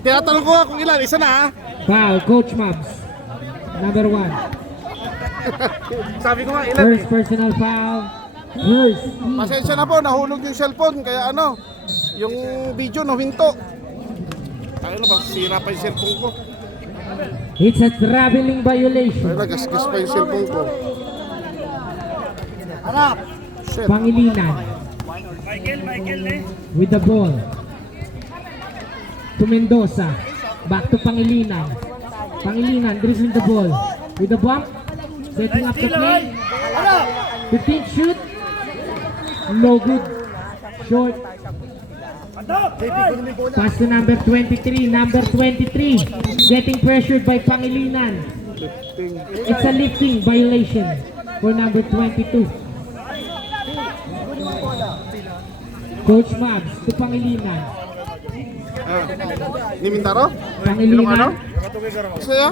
Tinatanong ko kung ilan, isa na ha. Foul, Coach Mabs. Number 1. Sabi ko nga ilan First personal foul. First. Pasensya na po, nahulog yung cellphone. Kaya ano, yung video nahinto. Tayo na ba, sira pa yung cellphone ko. It's a traveling violation. Ay, nagasgas pa yung cellphone ko. Shit. Pangilinan. With the ball. To Mendoza. Back to Pangilinan. Pangilinan dribbling the ball. With the bump. Setting up the play. 15 shoot. No good. Short. Pass to number 23. Number 23. Getting pressured by Pangilinan. It's a lifting violation for number 22. Coach Mabs to Pangilinan. Ni Mintaro? Pangilinan. Saya?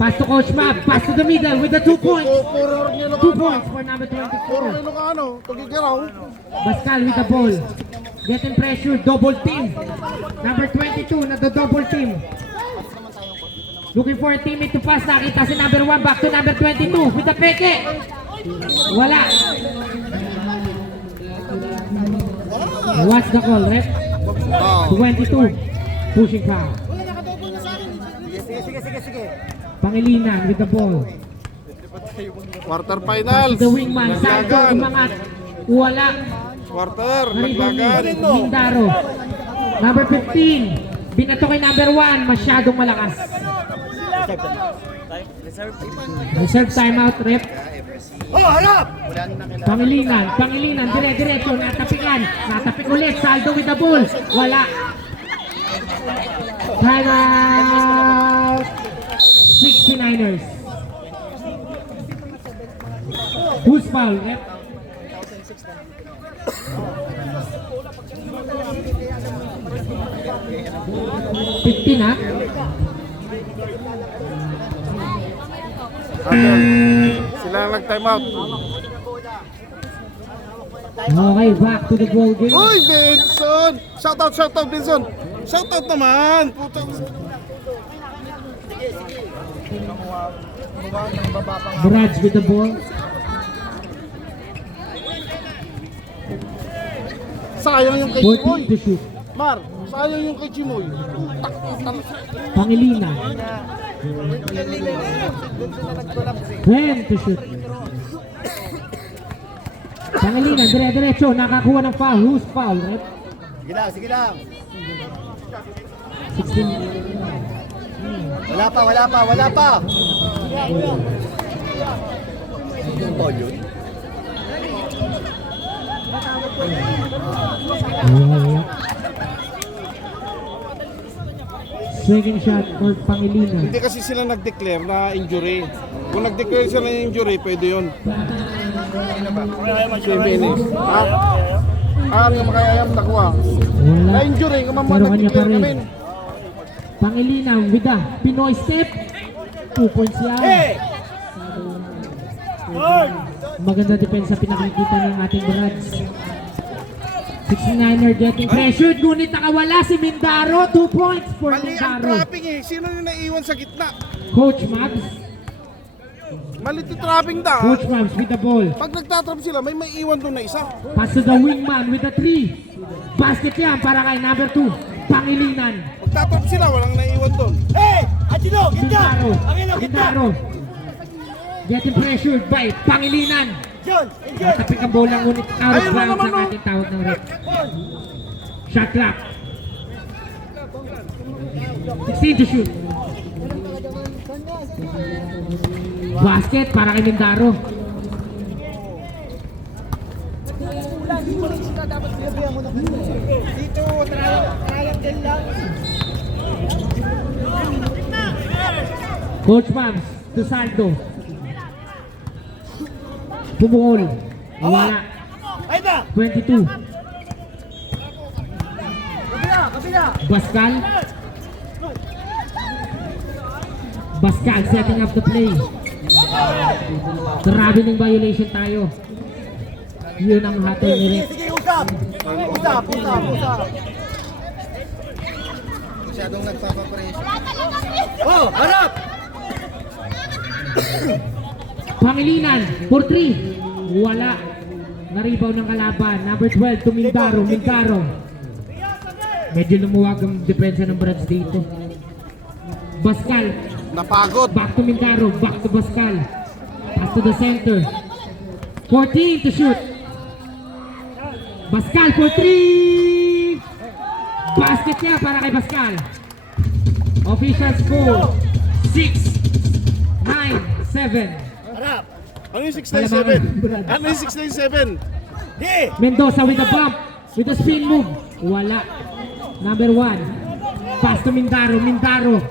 Pass to Coach Mabs. Pass to the middle with the 2 points. Puro nilo 2 points for number Puro 24. nilo ka ano, pagigiraw. Pascal with the ball. Getting pressure. Double team. Number 22 na the double team. Looking for a teammate to pass. Nakita si number 1. Back to number 22 with the peke. Wala. What's the call, ref? Oh. 22. Pushing foul. Pangilinan with the ball. Quarter final. The wingman. Santo umangat. Wala. Quarter, Nariban ni naglagan. Mindaro. Number 15. Binato kay number 1. Masyadong malakas. Reserve timeout, ref. Pangilinan. Pangilinan. Dire-diretso. Natapikan. Natapik ulit. Saldo with the ball. Wala. Timeout. 69ers. Who's foul, ref? Fifteen, ha? Sila ang nag-time out. Okay, back to the ball game. Uy, Benson! Shout out, Benson! Shout out naman! Putang... Barrage with the ball. Sayang yung kay 14 Chimoy. to shoot. Mar, sayang yung kay Chimoy. Pangilinan. 10 to shoot. Pangilinan, dire-diretso. Nakakuha ng foul. Who's foul, ref? Sige lang. 16. Wala pa. Yung ball yun. Swinging shot for Pangilinan. Hindi kasi sila nag-declare na injury. Kung nag-declare sila ng injury, pwede yun. Si Venice. Ha? Ang makayayam nakuha. Wala. Na-injury, kung Pero mamang kanya pa nag-declare rin. kami. Pangilinan with the Pinoy step. 2 points yan. Maganda depensa pinakikita ng ating Brads. 69er getting pressured. Ngunit nakawala si Mindaro. 2 points for Mali ang Mindaro. trapping eh. Sino yung naiwan sa gitna? Coach Mabs. Mali yung trapping da. Coach Mabs with the ball. Pag nagtatrap sila, may iwan doon na isa. Pass to the wingman with the 3. Basket yan para kay number 2. Pangilinan. Pag tatrap sila, walang naiwan doon. Mindaro. Mindaro. Getting pressured by Pangilinan. Natapik ang bola ngunit out of Ayun na bounds naman, ang ating tawag ng ref. Shot clock. 16 to shoot. Basket para kay Mindaro. Dito, triangle lang. Coach Mabs to Saldo. Pumungol. Wala. 22. Pascal. Pascal setting up the play. Traveling violation tayo. Yun ang hatol ni Rex. Sige, usap. Usap. Masyadong nagpapapressure. Oh, harap! Pangilinan for 3. Wala. Na-rebound ng kalaban. Number 12 to Mindaro. Mindaro. Medyo lumuwag ang depensa ng Brads dito. Bascal. Napagod. Back to Mindaro. Back to Bascal. Pass to the center. 14 to shoot. Bascal for 3. Basket niya para kay Bascal. Official score 6-9-7. Harap! Ano yung 697? Ano yung 697? Di! Mendoza with a bump, with a spin move. Wala. Number 1. Pass to Mindaro. Mindaro.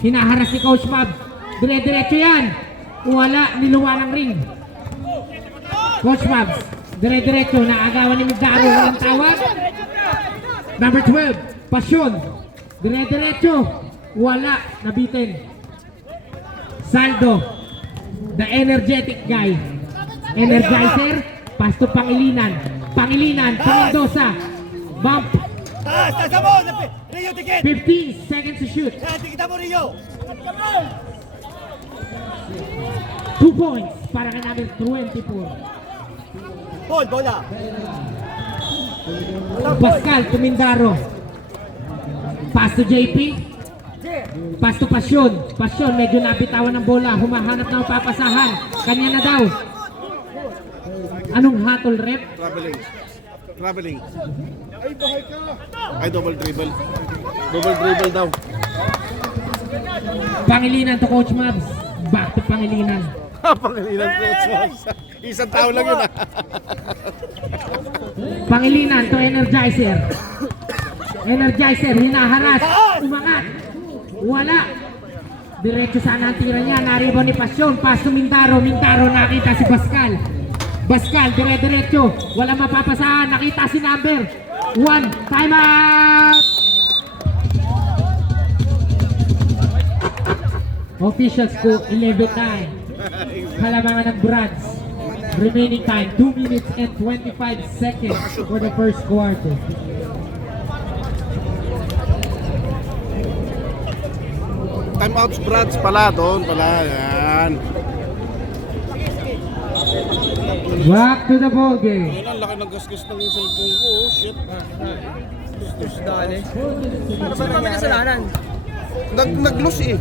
Hinaharas ni Coach Mab. Dire-diretso yan. Wala. Niluwa ng ring. Coach Mab. Dire-diretso. Naagawan ni Mindaro. Walang tawag. Number 12. Pasyon. Dire-diretso. Wala. Nabitin. Saldo. The energetic guy. Energizer. Pass to Pangilinan. Pangilinan. To Mendoza. Bump. Taas! Taas mo! Rio, tikit! 15 seconds to shoot. Yan, tikita mo, Rio! 2 points para kay number 24. Paul, bola! Pascal to Mindaro. Pass to JP. Pass to Pasyon. Pasyon medyo nabitawan ng bola. Humahanap ng papasahan. Kanya na daw. Anong hatol rep? Traveling. Traveling. Ay, double dribble. Double dribble daw. Pangilinan to Coach Mabs. Back to Pangilinan. Pangilinan coach. Isang tao lang yun ah. Pangilinan to Energizer. Energizer, hinaharas. Umangat. Wala. Diretso sana ang tira niya. Naribo ni Pasyon. Pass to Mindaro. Mindaro nakita si Bascal. Bascal, dire-diretso. Wala mapapasahan. Nakita si number 1. Time out! Official score 11-9. Halamangan ng Brads. Remaining time 2 minutes and 25 seconds for the first quarter. Timeouts Brads pala. Doon pala. Yan. Back to the ball game. Ayun, ang laki ng gasgas ng cellphone ko. Oh, shit. Ano ba naman kasalanan? Nag-lose eh.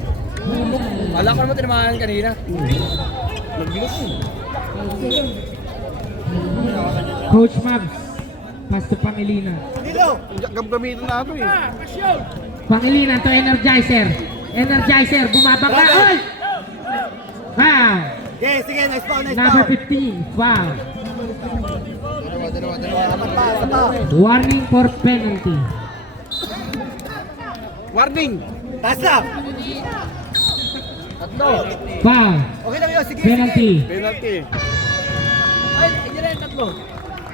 Wala ko naman tinamaan kanina. Nag-lose eh. Coach Mabs. Pass to Pangilinan. Dilo! Gamitin na ito eh. Pangilinan to Energizer. Energizer, bumabangga. Ay! Foul! Okay, sige, nice foul, nice Number foul! 15, foul. Apat pa, isa pa! Warning for penalty. Warning! Taas lang! Foul. Okay lang yun, sige, Penalty. Penalty. Ay, hindi na yung tatlo.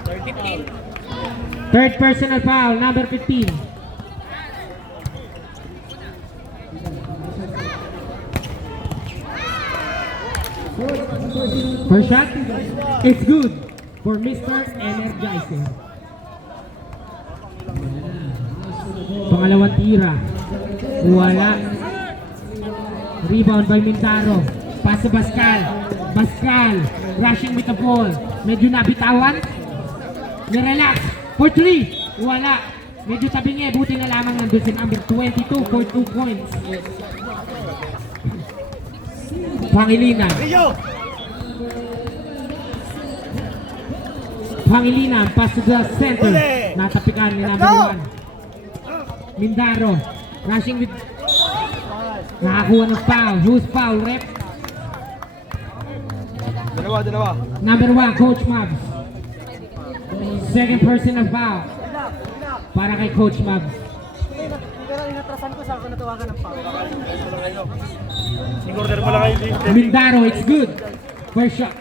15. Third personal foul, number 15. First shot, it's good for Mr. Energizer. Pangalawang tira, wala. Rebound by Mindaro. Pass to Bascal. Bascal, rushing with the ball. Medyo nabitawan. Nirelax. For 3, wala. Medyo tabingi, buti na lamang nandun si number 22 for 2 points. Pangilinan. Rio! Pangilinan, pass to the center. Uli! Natapikan ni number 1. Mindaro, rushing with... Nakakuha ng foul. Who's foul, rep? Dalawa. Number 1, Coach Mabs. Second personal foul. Para kay Coach Mabs. Pero inatrasan ko sa ako natawagan ng foul. Order mo lang kayo dito. Mindaro, it's good. First shot.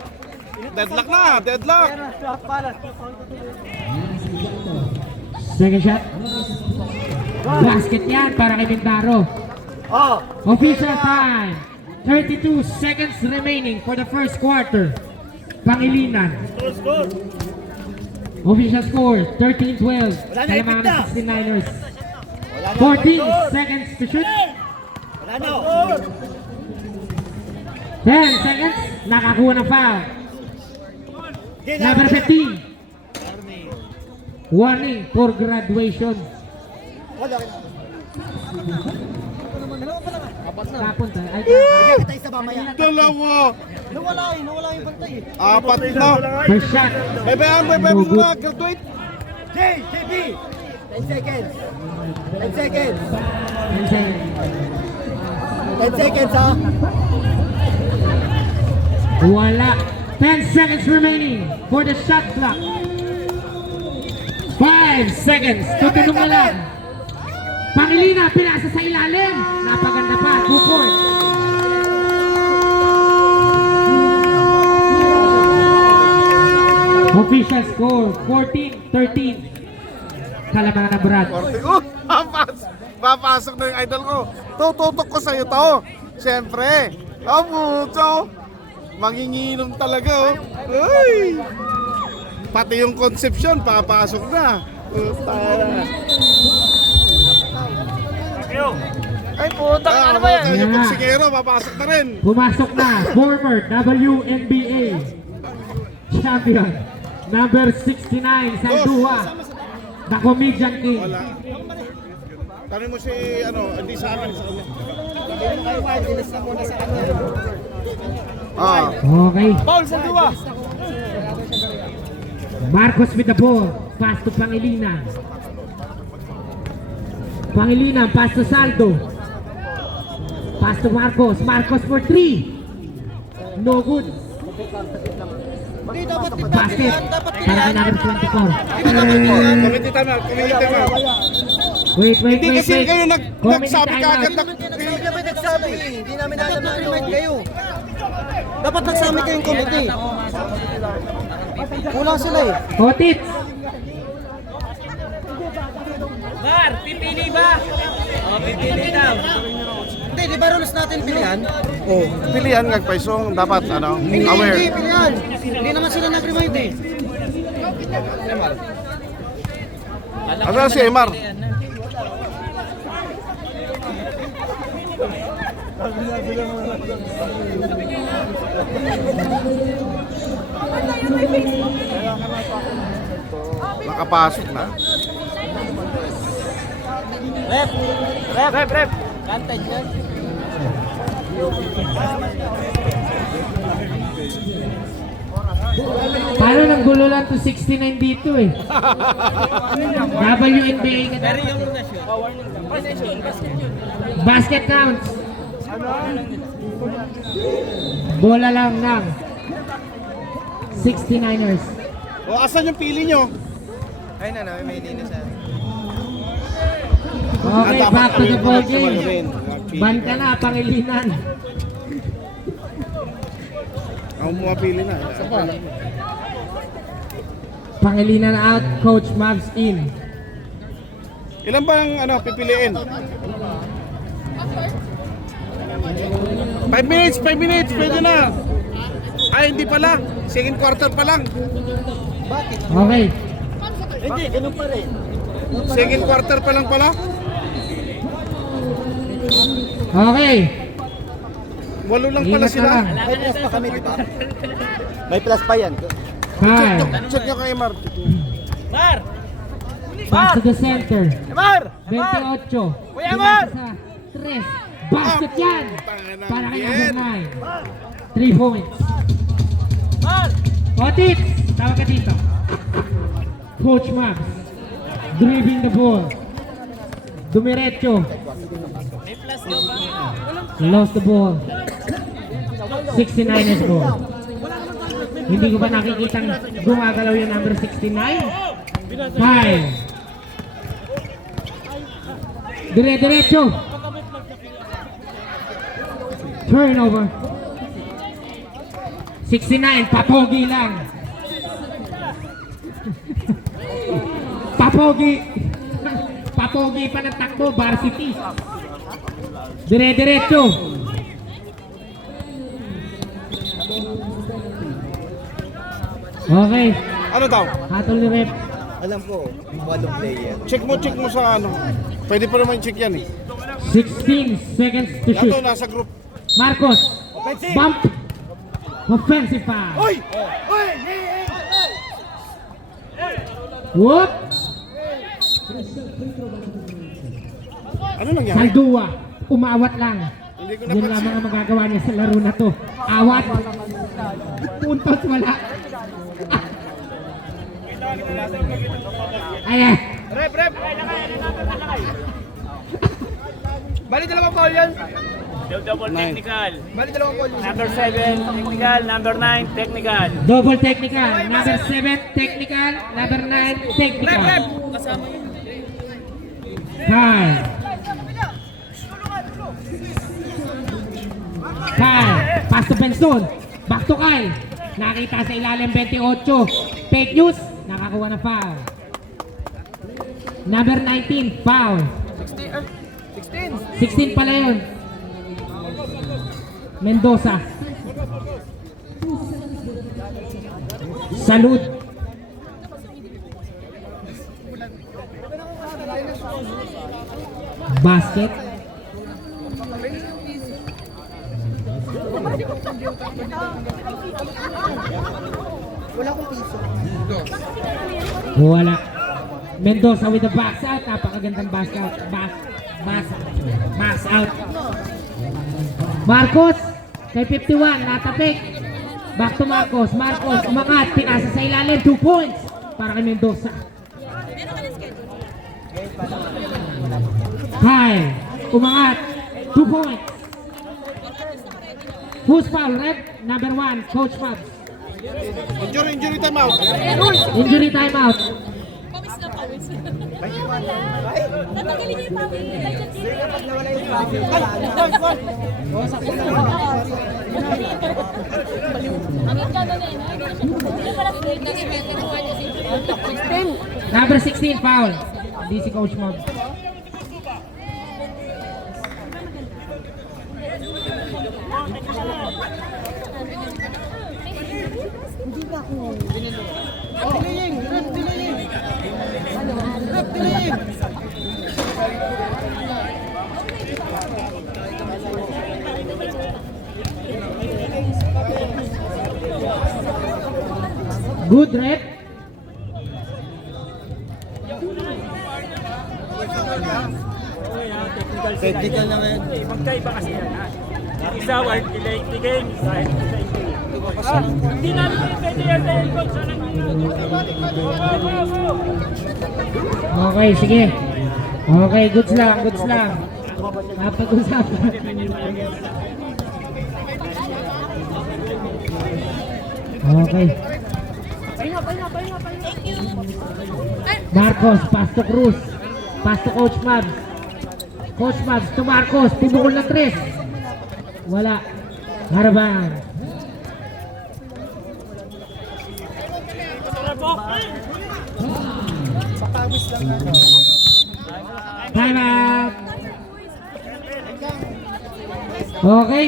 Deadlock na! Deadlock! Second shot. Basket yan para kay Mindaro. Oh! Official time. 32 seconds remaining for the first quarter. Pangilinan. Official score 13-12. Wala na, Kalamangan ipit na. ng 69ers. Wala 14 seconds to shoot. Wala na. 10 seconds. Nakakuha ng foul. Number 15. Warning for graduation. Kapon tayo. Ay, Tayo sa mamaya. Dalawa. Nawala yung bantay eh. Apat na. first shot. Bebe, No good. na. Graduate. JB! 10 seconds. 10 seconds. 10 seconds. 10 seconds ha. Wala. 10 seconds remaining for the shot clock. 5 seconds. Tutunong na lang. Pangilina, pinasa sa ilalim. Napaganda pa. 2 points. Official score, 14-13. Kalamangan ng Brad. Papasok na yung idol ko. Tututok ko sa'yo to. Siyempre. Puto. Manginginom talaga, oh. Uy! Pati yung conception, papasok na. Puta. Ay, puta, ano ba yan? Yung pagsigero, papasok na rin. Pumasok na, former WNBA champion, number 69, Sandua, the Comedian King. Wala. Tanong mo si, hindi sa akin, sa kanya. Ah. Okay, Paul, sa duwa. Marcos with the ball, pass to Pangilinan. Pangilinan, pass to Saldo. Pass to Marcos, Marcos for 3. No good. Basket, para kay number 24. Committee time out, committee time out. Wait. Hindi kasi kayo Committee nagsabi time kagad out. na Hindi kami nagsabi eh. Hindi namin alam na remind kayo. Dapat nagsami kayong committee. Kulang sila eh. Otit, Mar, pipili ba? Oh, pipili daw. Hindi, di ba rules natin pilihan? Oh, pilihan nga paisong dapat Hindi, aware. pilihan. Hindi naman sila nag-remind eh. Ano si Emar? Nakapasok na. Rep. Kantay dyan. parang nang gulo lang to 69 dito eh. WNBA ka Pero dapat. yung na-shoot. Basket counts. Bola lang ng 69ers. O, asan yung pili nyo? Ay na, may linis siya. Okay, Dapat back to the ball aware game. rin. Ban ka na, Pangilinan. Ang pumapili na. Pangilinan out, Coach Mavs in. Ilan ba ang pipiliin? 5 minutes, pwede na. Ay, hindi pala. Second quarter pa lang. Okay. Hindi, ganun pa rin. Second quarter pa lang pala. Okay. 8 lang pala Ingat sila. ka lang. May plus pa kami, di ba? May plus pa yan. 5. Check nyo kay Mar. Mar! Pass to the center. Mar! 28. Kuya Mar! Sa 3. Basket yan. Tangan Para kay yan. number 9. 3 points. Mar! Otit, tawag ka dito. Coach Max. Dribbling the ball. Dumiretso. Lost the ball. 69ers ball. Hindi ko ba nakikitang gumagalaw yung number 69? 5. Dire-diretso. Turnover. 69, papogi lang. Papogi. Papogi pa ng takbo, varsity. Dire-diretso. Okay, Ano daw? hatol ni Rep. Alam ko, 8 player. Check mo sa ano. Pwede pa naman check yan eh. 16 seconds to Yato, shoot. nasa group. Marcos, bump. Offensive foul. Oy! Whoop. Ano nangyari? Saldua, umawat lang. Hindi ko Yun napansin. lamang ang magagawa niya sa laro na to. Awat. Puntos wala. Ayan. Rep! Bali dalawang foul yan. Double Nine. technical. Bali dalawang foul yan. Number 7, technical. Number 9, technical. Double technical. Number 7, technical. Number 9, technical. Kasama yun. Kyle. Kyle. Pass to Benson. Back to Kyle. Nakita sa ilalim 28. Fake news. Nakakuha na foul. Number 19, foul. 16 pala yun. Mendoza. Salud. Basket. Wala. Mendoza with the box out. Napakagandang box out. Box out. Marcos. Kay 51. Natapik. Back to Marcos. Marcos umangat. Pinasa sa ilalim. 2 points. Para kay Mendoza. Kyle. Umangat. 2 points. Who's foul? Red? Number 1. Coach Mabs. Injury time out. Injury timeout. Pawis na pawis. Tatanggalin niyo yung pawis. Ang ganda na yun. Hindi pala full na Number 16, foul. Hindi si Coach Mob. Good rep. Technical naman. Magkaiba kasi yan ha. Isa, word delay the game. Hindi namin pwede yan dahil coach. Okay, sige. Okay, goods lang, goods lang. Napag-usapan. Okay. Marcos, pass to Cruz. Pass to Coach Mabs. Coach Mabs to Marcos. Pumukol na 3. Wala. Haraban. Time out. Okay.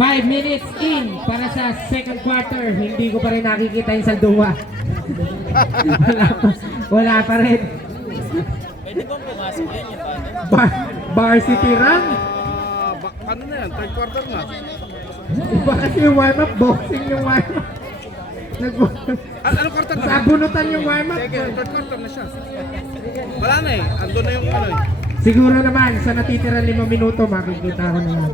5 minutes in para sa second quarter. Hindi ko pa rin nakikita yung Saldua. Wala pa rin. Pwede bang pumasok yan yung Varsity run. Ano na yan? Third quarter na. Iba kasi yung warm-up, boxing yung warm-up. Ano quarter na? Sabunutan yung warm-up. Third quarter na siya. Wala na eh. Andun na yung ano eh. Siguro naman, sa natitira 5 minuto, makikita ko na yan.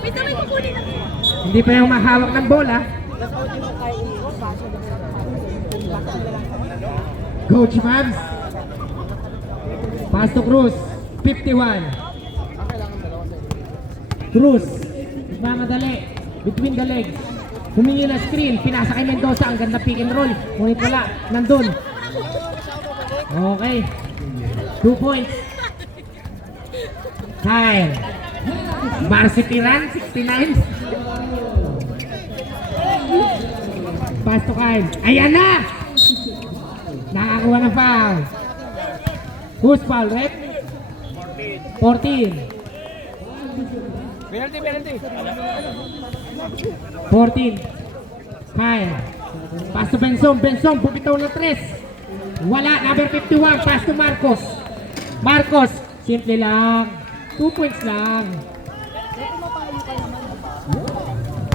Wait, naman kukunin na. Hindi pa yung mahawak ng bola. Coach Mabs. Pass to Cruz. 51. Cruz. Mamadali. Between the legs. Humingi na screen. Pinasa kay Mendoza. Ang ganda pick and roll. Ngunit wala. Nandun. Okay. 2 points. Kyle. Varsity run. 69. Pass to Kyle. Ayan na! Nakakuha ng foul. Who's foul, Rep? 14. penalty. 14. Kyle. Pass to Benson. Benson, bumitaw na 3. Wala. Number 51, pass to Marcos. Marcos, simple lang. 2 points lang.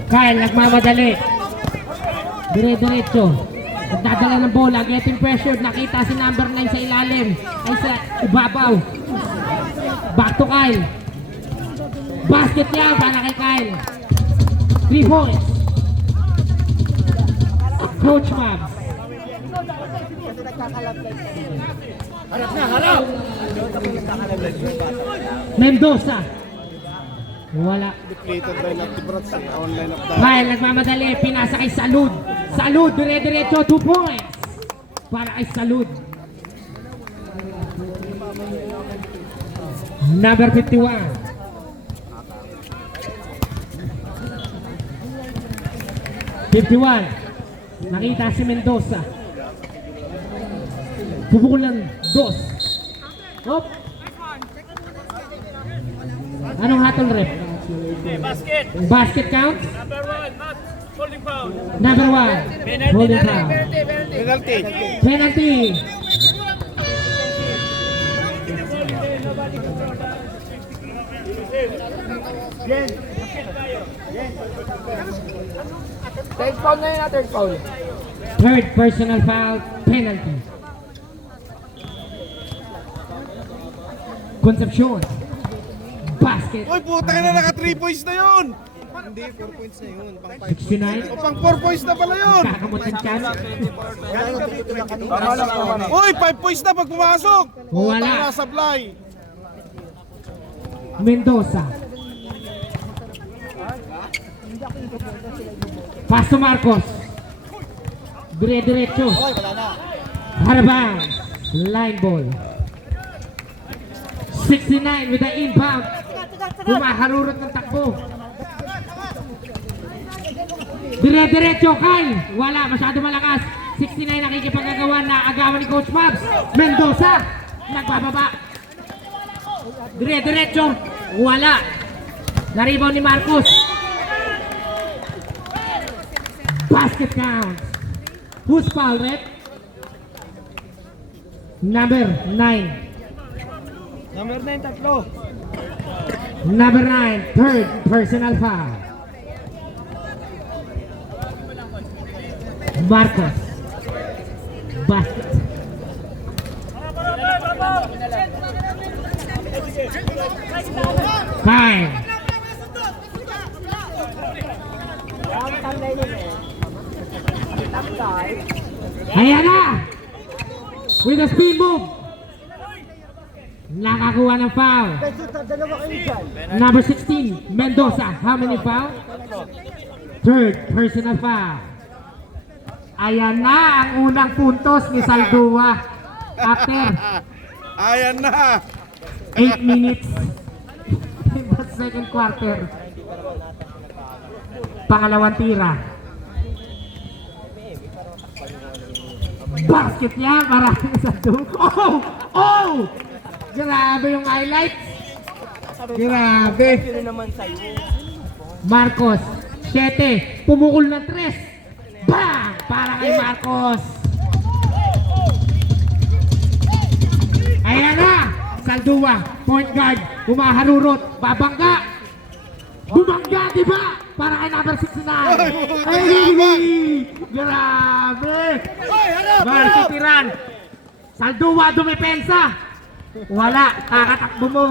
Kyle, nagmamadali. Dire-diretso. Nagdadala ng bola, getting pressured. Nakita si number 9 sa ilalim. Ay sa ibabaw. Back to Kyle. Basket niya para kay Kyle. 3 points. Coach Mabs. Mendoza. Wala. Depleted by Natibrats, online of the... Kyle nagmamadali, pinasa kay Salud. Salud, dire-diretso, 2 points. Para kay Salud. Number 51. Nakita si Mendoza. Pupukulan, 2. Hop. Anong hatol rep? Okay, basket. Basket count? Number 1, not holding foul. Number 1. Holding foul. Penalty. Penalty. Third personal foul, penalty. Concepcion. Basket. Uy, puta ka na, naka 3 points na yun! Hindi, 4 points na yun. Pang 69. O pang 4 points na pala yun! Kakamot ng chance. Tama lang naman. Uy, 5 points na pag pumasok! Wala. Tama, supply! Mendoza. Pass to Marcos. Dire-diretso. Harabang. Line ball. 69 with the inbound. Humaharurot ng takbo. Dire-diretso Kyle. Wala, masyado malakas. 69 nakikipagagawa na agawan ni Coach Mabs. Mendoza. Nagbababa. Dire-diretso. Wala. Naribaw ni Marcos. Basket count. Who's foul, rep? Number 9. Number 9, tatlo. Number 9, third personal foul. Marcos. Basket. Kyle. Ayan na! With a spin move. Nakakuha ng foul. Number 16, Mendoza. How many foul? Third personal foul. Ayan na ang unang puntos ni Saldua. After Ayan na! 8 minutes in the second quarter. Pangalawang tira. Basket niya, maraming Saldua. Oh! Oh! Grabe yung highlights. Grabe. Marcos, 7. Pumukol ng 3. Bang! Para kay Marcos. Ayan na. Saldua, point guard. Humaharurot. Babangga. Bumangga, di ba? Para kay number 69. Ay! Grabe. Varsity run. Saldua, dumipensa. Wala, kakatakbo mo.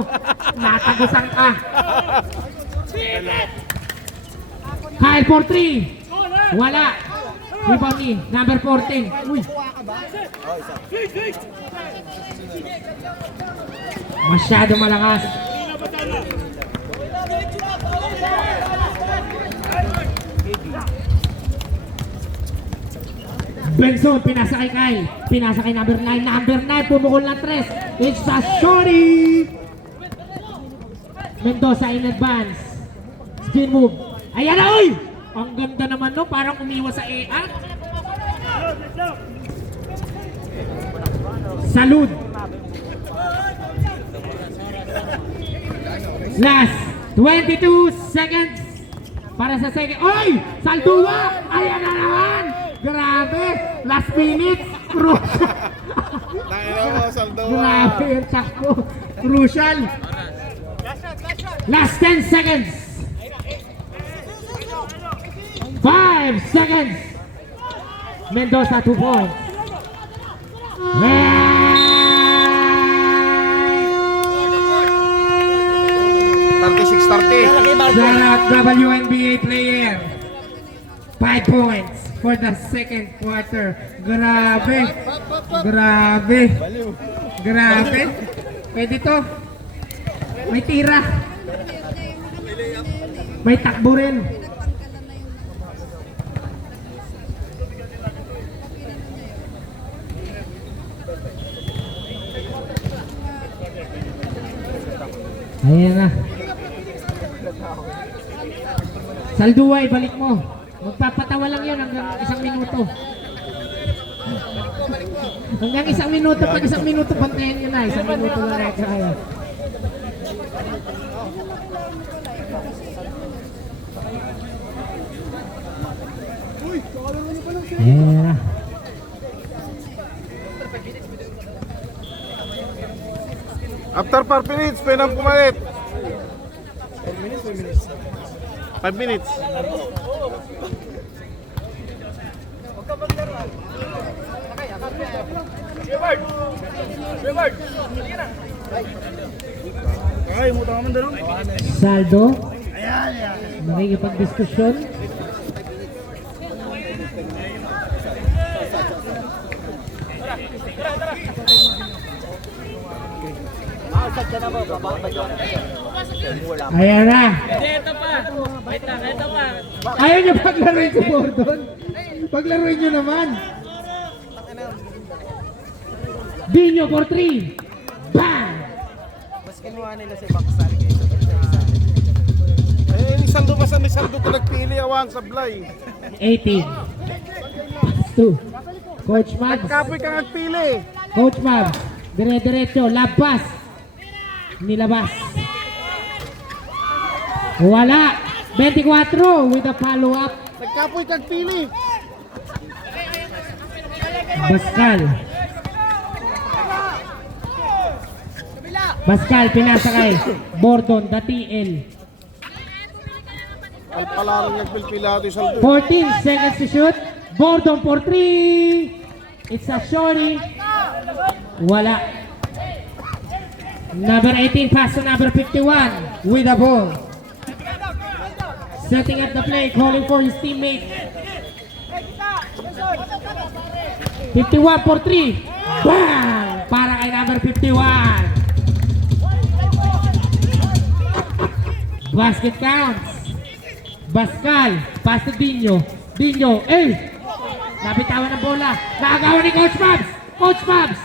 Natagusan ka. Kyle for 3. Wala. Rebound ni number 14. Uy. Masyado malakas. Benson, pinasa kay Kyle. Pinasa kay number 9. Number 9, pumukol ng 3. It's a shorty. Mendoza in advance. Spin move. Ayan na, oy! Ang ganda naman no, parang umiwas sa EA. Salud. Last 22 seconds para sa second. Oy! Saldua! Ayan na naman! Grabe! Last minute! Nakina mo, Saldawa. Grabe yung takbo. Crucial. Last 10 seconds. 5 seconds. Mendoza 2 points. 36-30. Sarap WNBA player. 5 points for the second quarter. Grabe. Grabe. Grabe. Pwede to. May tira. May takbo rin. Ayan na. Salduay, balik mo. Magpapatawa lang yun hanggang 1 minuto. Hanggang 1 minuto. Pag 1 minuto, pantayin nyo na. 1 minuto lang na kaya. Ayan na. After 5 minutes, pwede nang pumalit. 5 minutes. Saldo. Nakikipag-diskusyon. Ayan na. Ito pa. Wait lang, ito pa. Ayaw niyo paglaruin si Bordon. Paglaruin niyo naman. Dinyo for 3. Bang! Mas kinuha nila si Baksal kaysa Eh, ni Saldo ba sa ni Saldo ko nagpili awang sablay. 18. Pass 2. Coach Mads. Kapoy ka nagpili. Coach Mads. Dire-diretso. Labas. Nilabas. Wala. 24 with a follow-up. Nagkapoy ka nagpili. Bascal. Bascal, pinasa kay Bordon, the TL. Ay pala rin nagpilpilato yung Saldo. 14 seconds to shoot. Bordon for 3. It's a shorty. Wala. Number 18 pass to number 51 with the ball. Setting up the play, calling for his teammate. 51 for 3. Bang! Para kay number 51. Basket counts. Bascal, pass to Dinyo. Dinyo, nabitawan ng bola. Nakagawa ni Coach Mabs. Coach Mabs.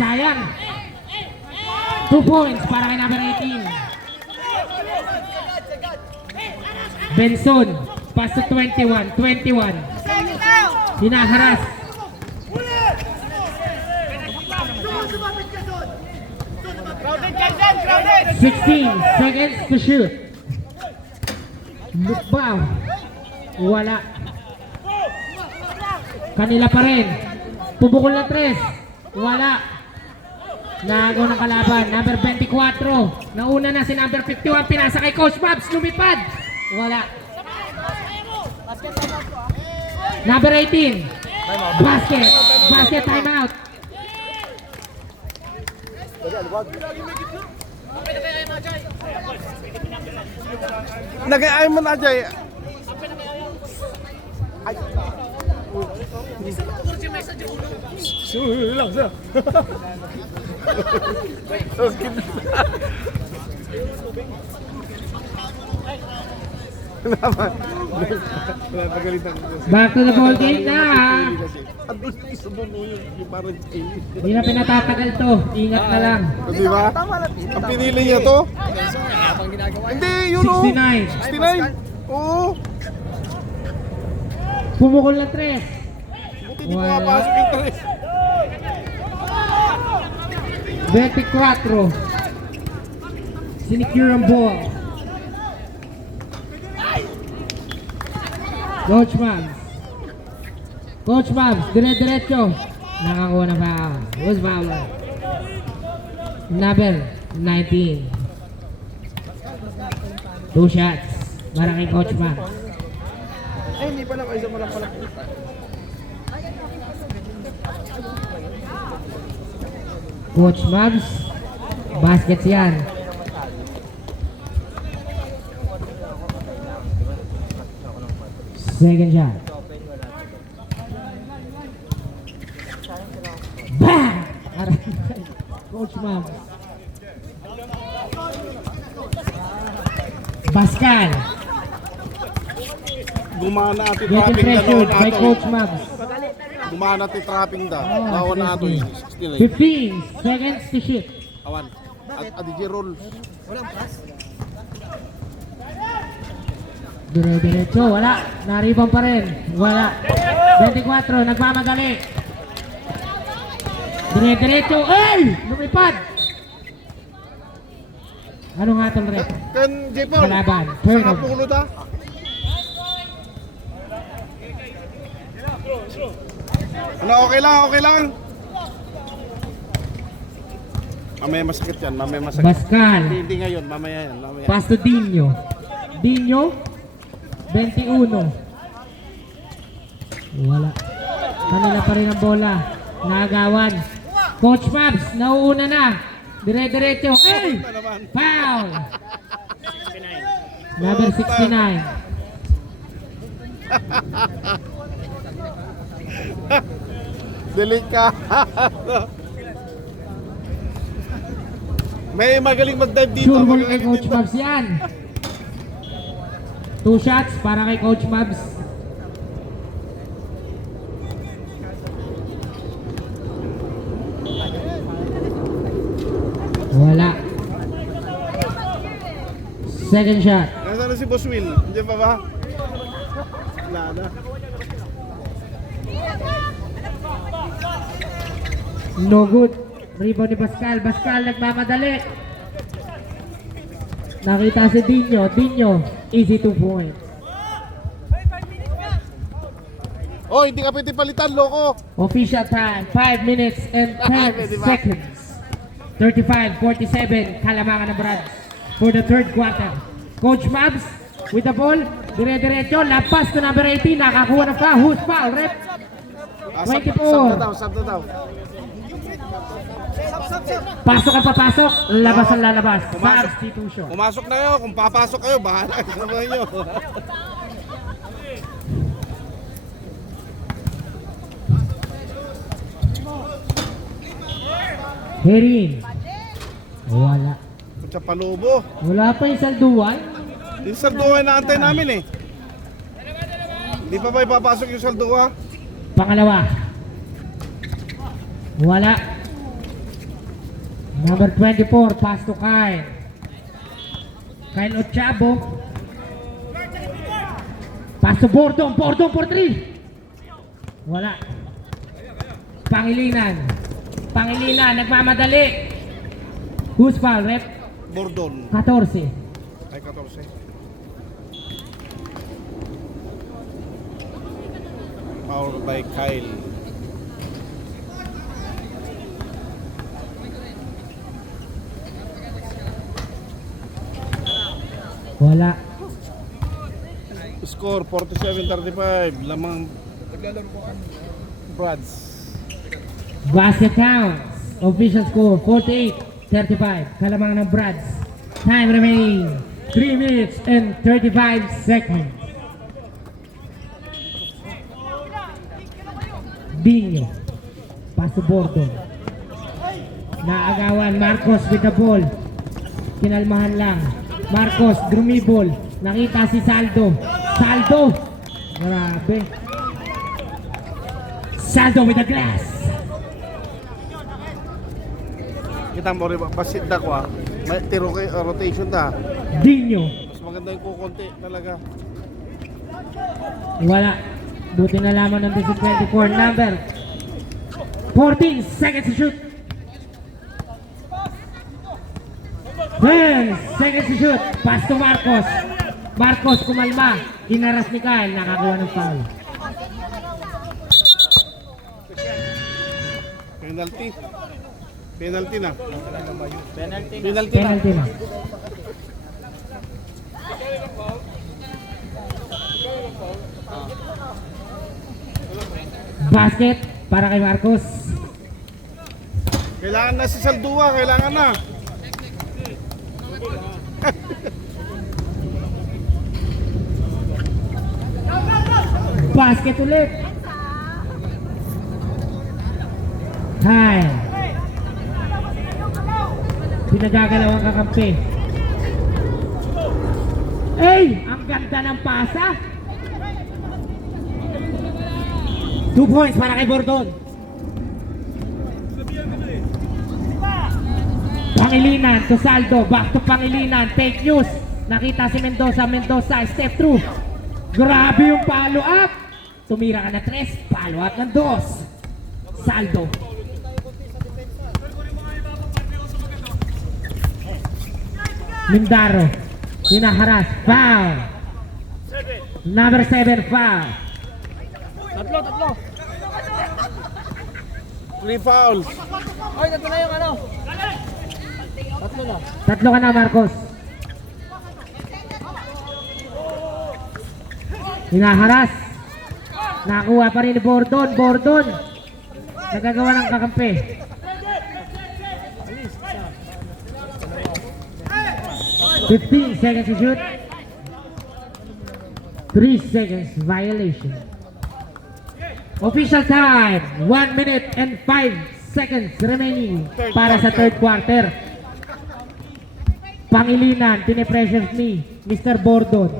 Sayang. 2 points para kay number 18. Benson, pass to 21. 21. Hinaharas. 16 seconds to shoot. Look bomb. Wala. Kanila pa rin. Pubukol na 3. Wala. Nagaw ng kalaban. Number 24. Nauna na si number 51. Pinasa kay Coach Babs. Lumipad. Wala. Number 18. Basket. Basket timeout. Nag-ay man ajay. Sulit lang siya. Back to the ball game na. Hindi na pinatatagal to. Ingat na lang. Di ba? Ang pinili niya to? Hindi, yun o. 69. 69. Oo. Pumukol na 3. Buti di pumapasok yung 24. Sinicure ang ball. Coach Mans. Coach Mabs, dire-diretso. Nakakuha na foul. Who's foul? Number 19. 2 shots. Para kay Coach Mabs. Ay, hindi pala. Isa mo lang pala. Coach Mabs. Baskets yan. Second shot. Bang! Coach Mabs. Pascal. Gumana ati Getting trapping da pressured noon by ato. Coach Mabs. Gumana ati trapping da. Oh, Lawan na ato eh. 15 seconds to shoot. Awan. At DJ roll. Dire-diretso, wala. Naribang pa rin. Wala. 24, nagmamadali. Dire-diretso, ay! Lumipad! Ano nga itong rep? Kan J Paul. Kalaban. Sa Turnover. kapulo da. Ano, okay lang, okay lang. Mamaya masakit yan, mamaya masakit. Pascal. Hindi ngayon, mamaya yan, mamaya. Pass to Dino. Dino, 21. Wala. Kanila pa rin ang bola. Naagawan. Coach Mabs, nauuna na. Dire-diretso. Ay! Ano naman? Foul! Number 69. Delikado. May magaling mag-dive dito. Sure ball kay magaling Coach dito. Mabs yan. 2 shots para kay Coach Mabs. Wala. Second shot. Nasaan na si Boss Will? Hindi pa ba? Wala na. No good. Rebound ni Pascal. Pascal nagmamadali. Nakita si Dino. Dino, easy 2 points. Oh, hindi ka pwede palitan, loko. Official time, 5 minutes and 10 Pwede ba? seconds. 35-47, Kalamangan na Brad for the third quarter. Coach Mabs with the ball, dire-diretso, lampas to number 18, nakakuha na pa, who's foul, rep? Ah, 24. Sab na daw. Pasok ang papasok, labas ang lalabas. Substitution. Pumasok na kayo, kung papasok kayo, bahala kayo sa mga inyo. Herin. Wala. Sa palubo. Wala pa yung salduan. Yung salduwa na antay namin eh. Di pa ba ipapasok yung salduwa? Pangalawa. Wala. Number 24, pass to Kyle. Kyle Ochabo. Pass to Bordon. Bordon for 3. Wala. Pangilinan. Pangilinan, nagmamadali. Who's foul, rep? Bordon. 14. Ay, 14. Power by Kyle. Wala. Score 47-35. Lamang Brads. Basket counts. Official score 48-35. Kalamangan ng Brads. Time remaining 3 minutes and 35 seconds. Binyo. Pass to Bordon. Naagawan. Marcos with the ball. Kinalmahan lang. Marcos, drumibol. Nakita si Saldo. Saldo! Grabe. Saldo with the glass. Kita mo rin, basit na ko ah. May tiro kay rotation na. Dinyo. Mas maganda yung kukunti talaga. Wala. Buti na lamang ng 24 number. 14 seconds to shoot. 10 seconds to shoot. Pass to Marcos. Marcos kumalma. Inaras ni Kyle. Nakakuha ng foul. Penalty. Penalty na. Penalty. Penalty na. Penalty na. Basket para kay Marcos. Kailangan na si Saldua, kailangan na. Basket ulit. Hay. Pinagagalaw ang kakampi. Ay! Ang ganda ng pasa. 2 points para kay Bordon. Pangilinan to Saldo. Back to Pangilinan. Fake news. Nakita si Mendoza. Mendoza step through. Grabe yung follow up. Tumira ka na 3. Follow up ng 2. Saldo. Mindaro. Hinaharas. Foul. Number 7 foul. Tatlo. 3 fouls. Oy, tatlo na yung ano. Tatlo na. Tatlo ka na, Marcos. Hinaharas. Nakuha pa rin ni Bordon. Bordon. Nagagawa ng kakampi. $15 seconds to shoot. 3 seconds violation. Official time. 1 minute and 5 seconds remaining para sa third quarter. Pangilinan, tinipressure ni Mr. Bordon.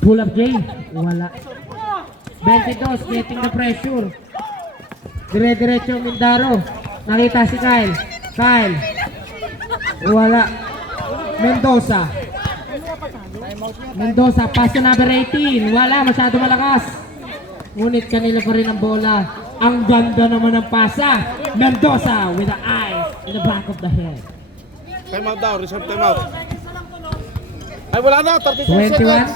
Pull up Jay, wala. 22, getting the pressure. Dire-diretso Mindaro. Nakita si Kyle. Kyle. Wala. Mendoza. Mendoza, pass to number 18. Wala, masyado malakas. Ngunit kanila pa rin ang bola. Ang ganda naman ng pasa. Mendoza with the eye in the back of the head. Time out daw, reserve time out. Ay, wala na, 32 21. seconds.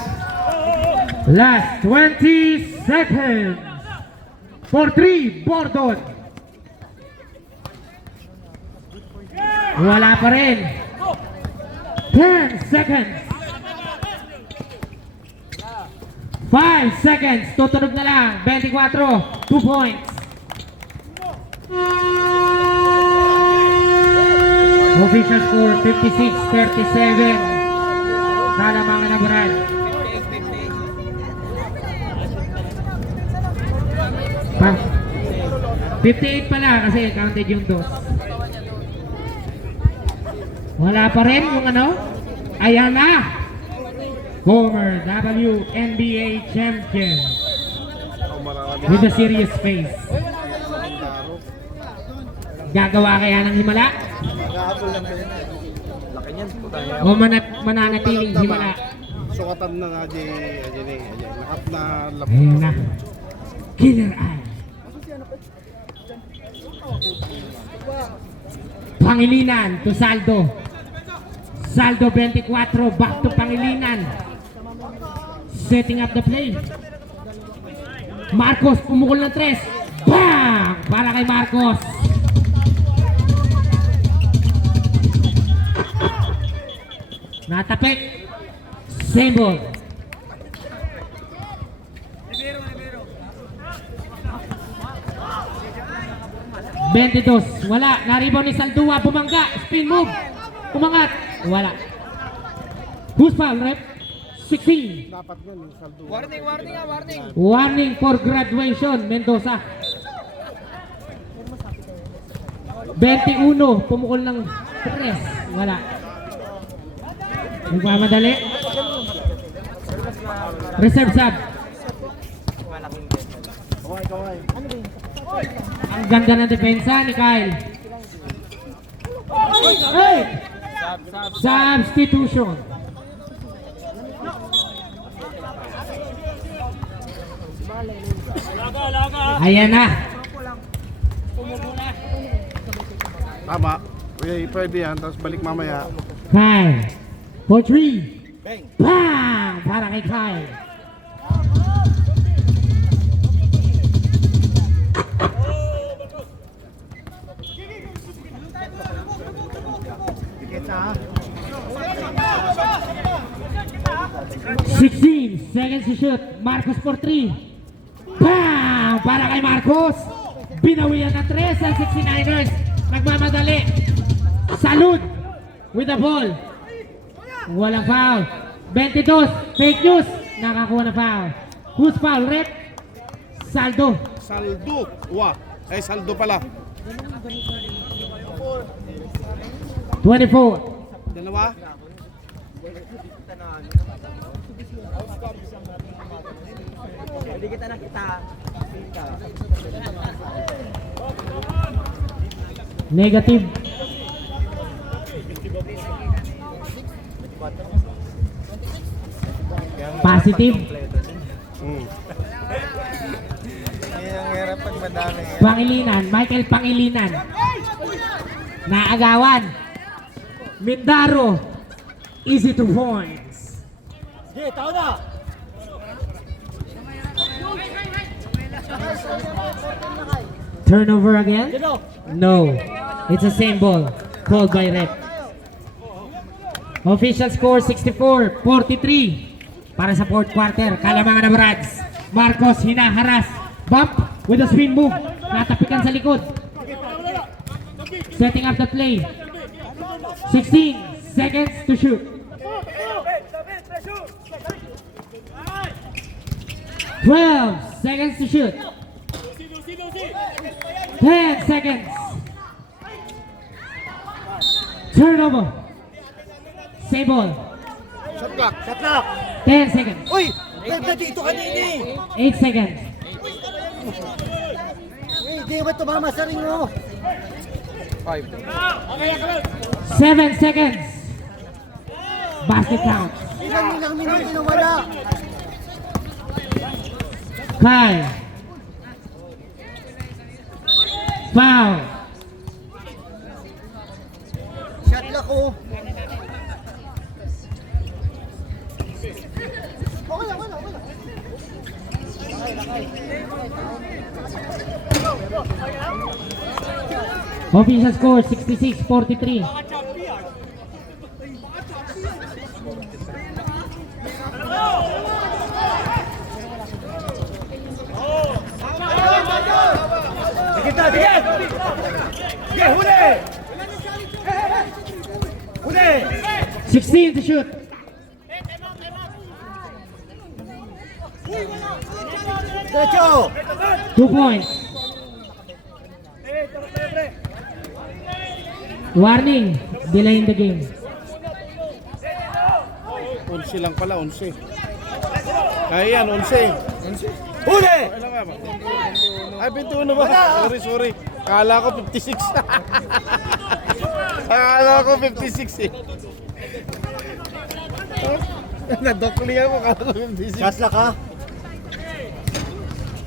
Last 20 seconds. For 3, Bordon. Wala pa rin. 10 seconds. 5 seconds. Tutunog na lang. 24. 2 points. Official score 56-37. Sana mga nabaran. Pa 58 pala kasi counted yung dos. Wala pa rin yung ano? Ayan na! Former WNBA champion with a serious face. Gagawa kaya ng himala? O mananatiling himala? Sukatan na nga, Jay. Nakap na lapot. Ayun na. Killer eye. Pangilinan to Saldo. Saldo 24, back to Pangilinan. Setting up the play. Marcos pumukol ng 3. Bang! Para kay Marcos. Natapik. Same ball. $22. Wala. Naribaw ni Saldua. Bumangga. Spin move. Umangat. Wala. Who's foul, rep? 16. Dapat yun, yung saldo. Warning for graduation. Mendoza. 21. Pumukol ng 3. Wala. Nagmamadali. Reserve sub. Ang ganda ng depensa ni Kyle. Hey! Substitution. Ayan na. Tama. Pwede yan, tapos balik mamaya. Kyle. For 3. Bang! Para kay Kyle. "16 seconds to shoot. Marcos for 3. Bang! Para kay Marcos. Binawian ng 3 ang 69ers. Nagmamadali. Salud with the ball. Walang foul. 22. Fake news. Nakakuha na foul. Who's foul? Red? Saldo. Saldo. Wah. Eh, saldo pala. 24. Dalawa. Hindi kita nakita. Negative. Positive. Yan ang hirap pag madami. Pangilinan. Michael Pangilinan. Naagawan. Mindaro. Easy to points. Sige, tao na! Turnover again? No. It's the same ball. Called by ref. Official score 64-43. Para sa fourth quarter. Kalamangan na Brads. Marcos hinaharas. Bump with a spin move. Natapikan sa likod. Setting up the play. 16 seconds to shoot. 12 seconds to shoot. 10 seconds. Turnover. Same ball. Shot clock. 10 seconds. Uy! Ganda dito kanina eh! 8 seconds. Uy, di ba tumama sa ring mo? 7 seconds. Basket count. Ilang minuto na wala. Kyle. Foul. Shot na ko. Official score 66-43. Kita, tigil! Sige, huli! Huli! 16 to shoot. Derecho! 2 points. Warning. Delay in the game. 11 lang pala, 11. Kaya yan, 11. Huli! Ay, 21 ba? Sorry. Kala ko 56. Kala ko 56 eh. Nadokli ako, kala ko 56. Shot na ka?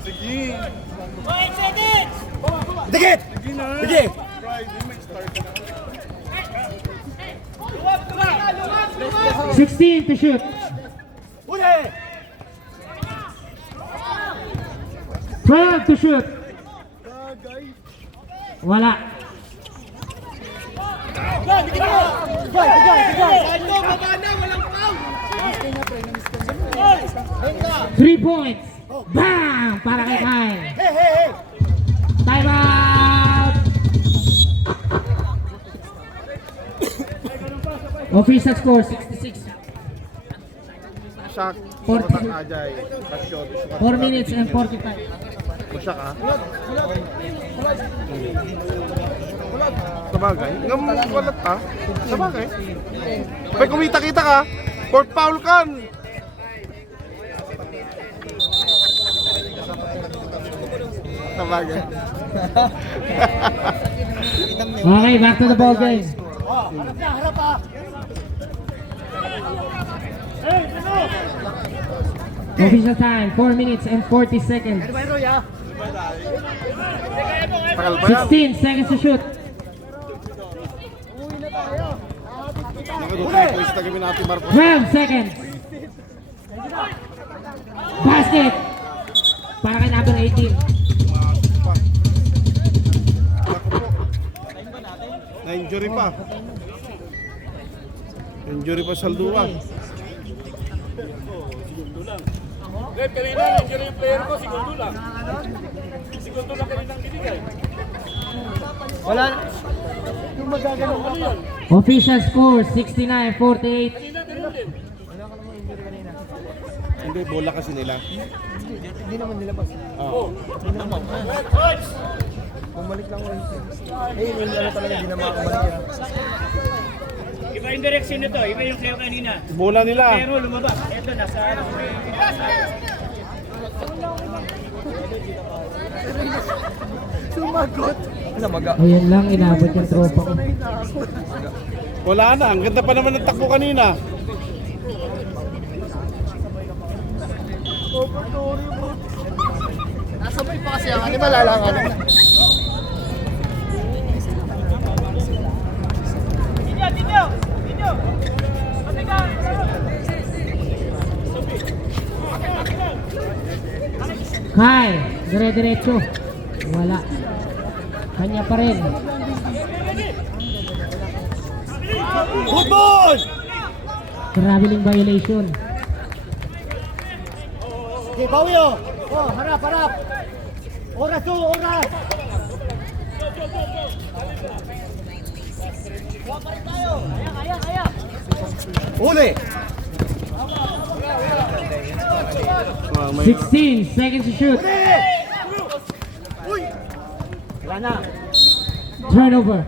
Sige. Dikit! Sige! 16 to shoot. Huli! 12 to shoot. Wala. Three points. Bang! Para kay Kyle. Hey! Time out! Official score 66. Shaq. 40. Kotak Ajay. Kasyon. 4 minutes and 45. Shaq ah. Sabagay. Walat ah. Sabagay. May kumita-kita ka. Fourth foul kan. Sabagay. Okay, back to the ball game. Harap pa! Official time 4 minutes and 40 seconds. Tagal pa yan. 16 seconds to shoot. Nakadutay points na kami natin Marcos. 12 seconds. Basket. Para kay number 18. Na-injury pa. Injury pa Salduan. Red, kanina, nandiyan yung player ko, segundo lang. Segundo lang kanina ang binigay. Wala. Yung magagano ka yun. Official score 69-48. Hindi, bola kasi nila. Hindi naman nilabas. Oo. Bumalik lang ulit. Eh, yung ano talaga, hindi na makakabalik yan. Iba yung direction nito, iba yung player kanina. Bola nila. Pero lumabas. Ito, nasa ano. Sumagot. Namaga. Ayan lang, inabot yung tropa ko. Wala na. Ang ganda pa naman ng takbo kanina. Nasabay pa kasi ang animal, alangan. Kai, dire-diretso. Wala. Kanya pa rin. Football! Traveling violation. Okay, bawi oh. Oh, harap, harap. Oras oh, oras. Uli. May 16 seconds to shoot. Wala na. Turnover.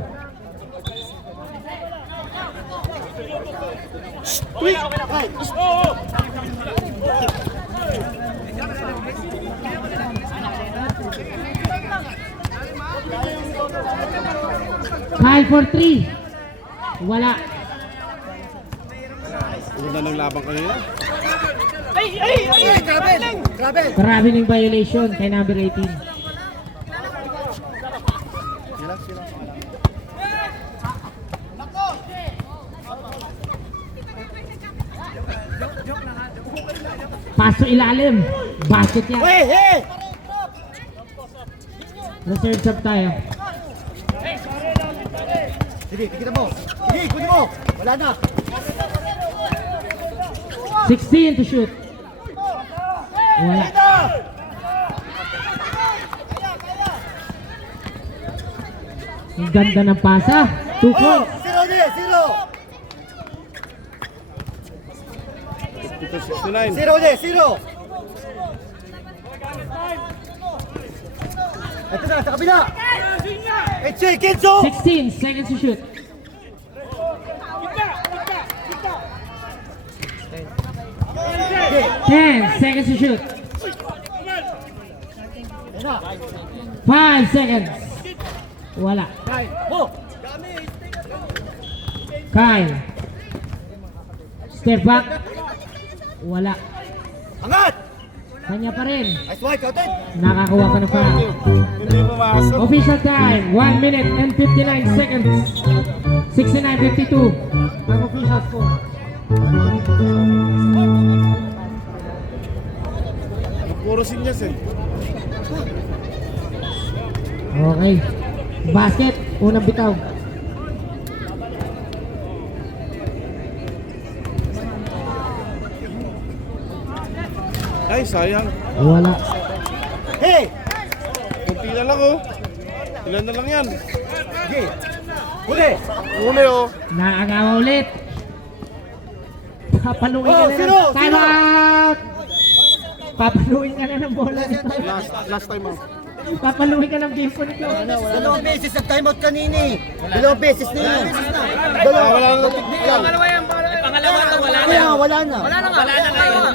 Kyle for 3. Wala. una ng labang kanina. Grabe! Grabe! Traveling violation kay number 18. Paso ilalim. Basket yan. Hey! Hey! Reserve sub tayo. Sige, tikita mo. Sige, kunin mo. Wala na. 16 to shoot. Wala. Ang ganda ng pasa. 2 points. Zero di, zero. 52-69. Zero di, zero. Ito na, sa kabila. Eche, Kenzo. 16 seconds to shoot. 10 seconds to shoot. 5 seconds. Wala. Mo. Kyle. Step back. Wala. Angat. Kanya pa rin. Ice white, counted. Nakakuha ka ng foul. Hindi pumasok. Official time, 1 minute and 59 seconds. 69-52. Ang official score. Puro sinyas eh. Okay. Basket, unang bitaw. Ay, sayang. Wala. Hey! Kunti na lang oh. Ilan na lang yan. Sige. Huli. Uli oh. Naagawa ulit. Papaluin ka Oh, na zero, ng time out. Papaluin ka na ng bola nito. Last time oh. Papaluin ka ng bimpo nito. Dalawang beses nag-timeout kanini. Dalawang beses na yun. Ah, wala na lang technical. Pangalawa na wala na. Kaya wala na. Wala na ngayon.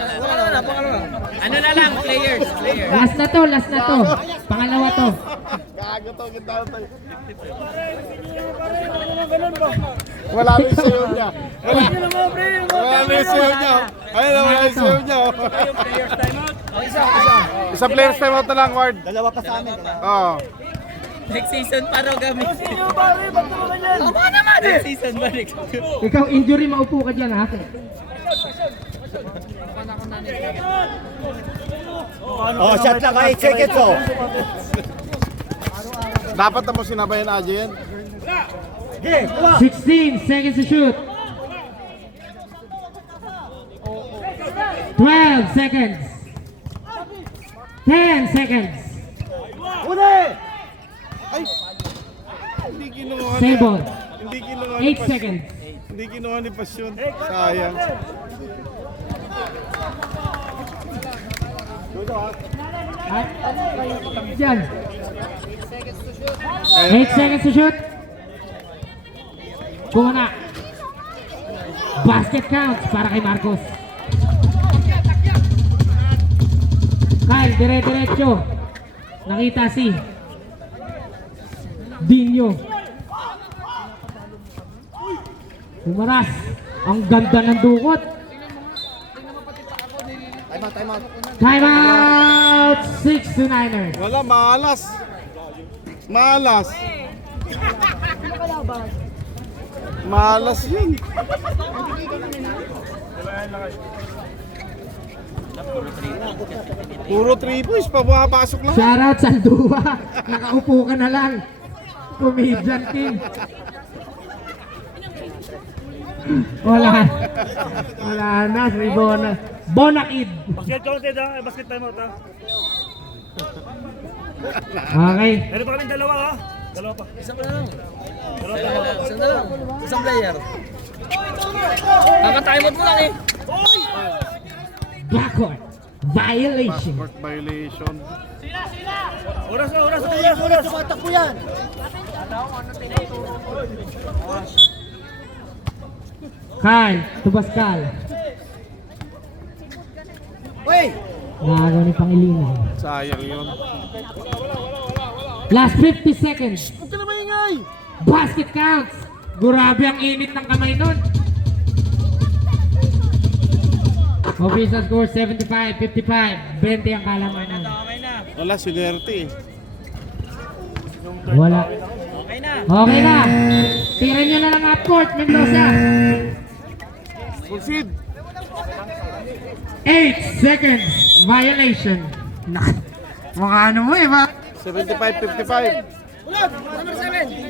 Ano na lang, players. Last na to, last na to. Pangalawa to. Gago to, kita tayo. Wala na yung sayo niya. Wala na yung sayo niya. Ayun na, wala yung sayo niya. Players timeout. Isa players time out na lang, Ward. Dalawa pa sa amin. Oo. Next season pa raw gamit. Tama naman eh! Next season ba next? Ikaw, injury, maupo ka dyan, ha? Oh, shot lang, 8 seconds oh. Dapat na mo sinabayan Aja yan. 16 seconds to shoot. 12 seconds. 10 seconds. Ay! Hindi kinuha ni... Same ball. Hindi kinuha ni 8 seconds. Hindi kinuha ni Pasyon. Sayang. Yan. 8 seconds to shoot. Kuha na. Basket counts para kay Marcos. Kyle, dire-diretso. Nakita si Dinyo. Umaras. Ang ganda ng dukot. Time out. Timeout. 6 to Niners. Wala, malas. Malas. Malas yun. Puro 3 points, pabapasok lang. Shoutout sa Aldua. Nakaupo ka na lang. Comedian king. Wala. Wala na. Si Bona. Bonakid. Basket counted ha, basket time out ha. Okay. Meron pa kaming dalawa ha. Dalawa pa. Isang na lang. Dalawa pa. Isang na lang. Isang player. Kakatime mo lang eh. Backcourt. Violation. Court violation. Oras. Tumatakbo yan. Kyle. Tubaskal. Wey! Nagawa ni Pangilinan. Sayang yun. Last 50 seconds. Huwag ka na maingay! Basket counts. Grabe ang init ng kamay nun. Official score 75-55. 20 ang kalaman. Wala, sinerte eh. Wala. Okay na. Okay na. Tira nyo na lang half court, Mendoza. Concede. 8 seconds. Violation. Mga ano mo eh, ba? 75-55. Ulan! Number 7!